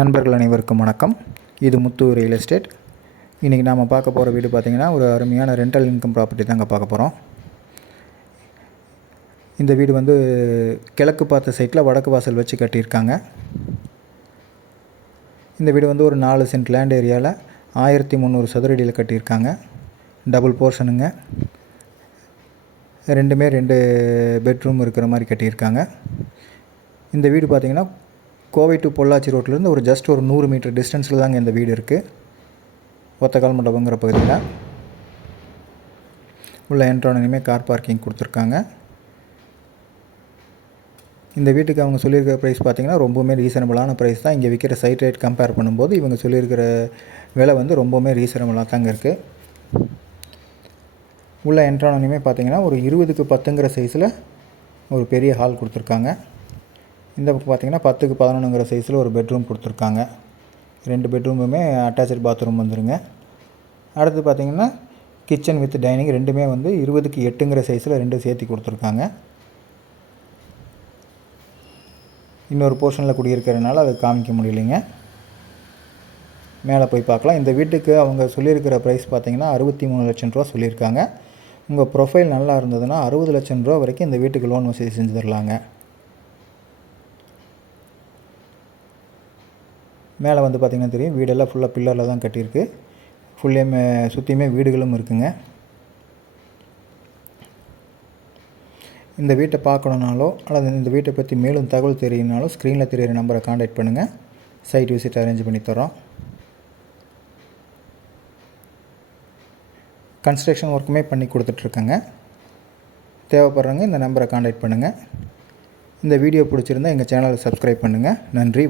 நண்பர்கள் அனைவருக்கும் வணக்கம். இது முத்து ரியல் எஸ்டேட். இன்றைக்கி நாம் பார்க்க போகிற வீடு பார்த்திங்கன்னா ஒரு அருமையான ரெண்டல் இன்கம் ப்ராப்பர்ட்டி தாங்க பார்க்க போகிறோம். இந்த வீடு வந்து கிழக்கு பார்த்த சைட்டில் வடக்கு வாசல் வச்சு கட்டியிருக்காங்க. இந்த வீடு வந்து ஒரு 4 சென்ட் லேண்ட் ஏரியாவில் 1300 சதுரடியில் கட்டியிருக்காங்க. டபுள் போர்ஷனுங்க. ரெண்டுமே 2 பெட்ரூம் இருக்கிற மாதிரி கட்டியிருக்காங்க. இந்த வீடு பார்த்திங்கன்னா கோவை டு பொள்ளாச்சி ரோட்லேருந்து ஒரு ஜஸ்ட் ஒரு 100 மீட்டர் டிஸ்டன்ஸில் தாங்க இந்த வீடு இருக்குது. ஒத்தக்கால் மண்டபங்கிற பகுதியில் உள்ள என்ட்ரானே கார் பார்க்கிங் கொடுத்துருக்காங்க. இந்த வீட்டுக்கு அவங்க சொல்லியிருக்கிற ப்ரைஸ் பார்த்திங்கன்னா ரொம்பவுமே ரீசனபிளான ப்ரைஸ் தான். இங்கே விற்கிற சைட் ரேட் கம்பேர் பண்ணும்போது இவங்க சொல்லியிருக்கிற விலை வந்து ரொம்பவுமே ரீசனபிளாக தாங்க இருக்குது. உள்ள என்ட்ரானே பார்த்திங்கன்னா ஒரு 20க்கு 10ங்கிற சைஸில் ஒரு பெரிய ஹால் கொடுத்துருக்காங்க. இந்த பக்கம் பார்த்திங்கன்னா 10க்கு 11ங்கிற சைஸில் ஒரு பெட்ரூம் கொடுத்துருக்காங்க. 2 பெட்ரூமுமே அட்டாச்சு பாத்ரூம் வந்துடுங்க. அடுத்து பார்த்திங்கன்னா கிச்சன் வித் டைனிங் ரெண்டுமே வந்து 20க்கு 8ங்கிற சைஸில் 2 சேர்த்து கொடுத்துருக்காங்க. இன்னொரு போர்ஷனில் குடியிருக்கிறதுனால அதை காமிக்க முடியலைங்க. மேலே போய் பார்க்கலாம். இந்த வீட்டுக்கு அவங்க சொல்லியிருக்கிற ப்ரைஸ் பார்த்திங்கன்னா 63 லட்சம் ரூபா சொல்லியிருக்காங்க. உங்கள் ப்ரொஃபைல் நல்லா இருந்ததுன்னா 60 லட்சம் ரூபா வரைக்கும் இந்த வீட்டுக்கு லோன் வசதி செஞ்சு தரலாங்க. மேலே வந்து பார்த்திங்கன்னா தெரியும், வீடெல்லாம் ஃபுல்லாக பில்லரில் தான் கட்டியிருக்கு. ஃபுல்லேயுமே சுற்றியுமே வீடுகளும் இருக்குங்க. இந்த வீட்டை பார்க்கணுன்னாலோ அல்லது இந்த வீட்டை பற்றி மேலும் தகவல் தெரியணுனாலும் ஸ்க்ரீனில் தெரியிற நம்பரை காண்டாக்ட் பண்ணுங்கள். சைட் விசிட் அரேஞ்ச் பண்ணி தரோம். கன்ஸ்ட்ரக்ஷன் ஒர்க்குமே பண்ணி கொடுத்துட்ருக்கேங்க. தேவைப்படுறவங்க இந்த நம்பரை காண்டாக்ட் பண்ணுங்கள். இந்த வீடியோ பிடிச்சிருந்தால் எங்கள் சேனலை சப்ஸ்கிரைப் பண்ணுங்கள். நன்றி.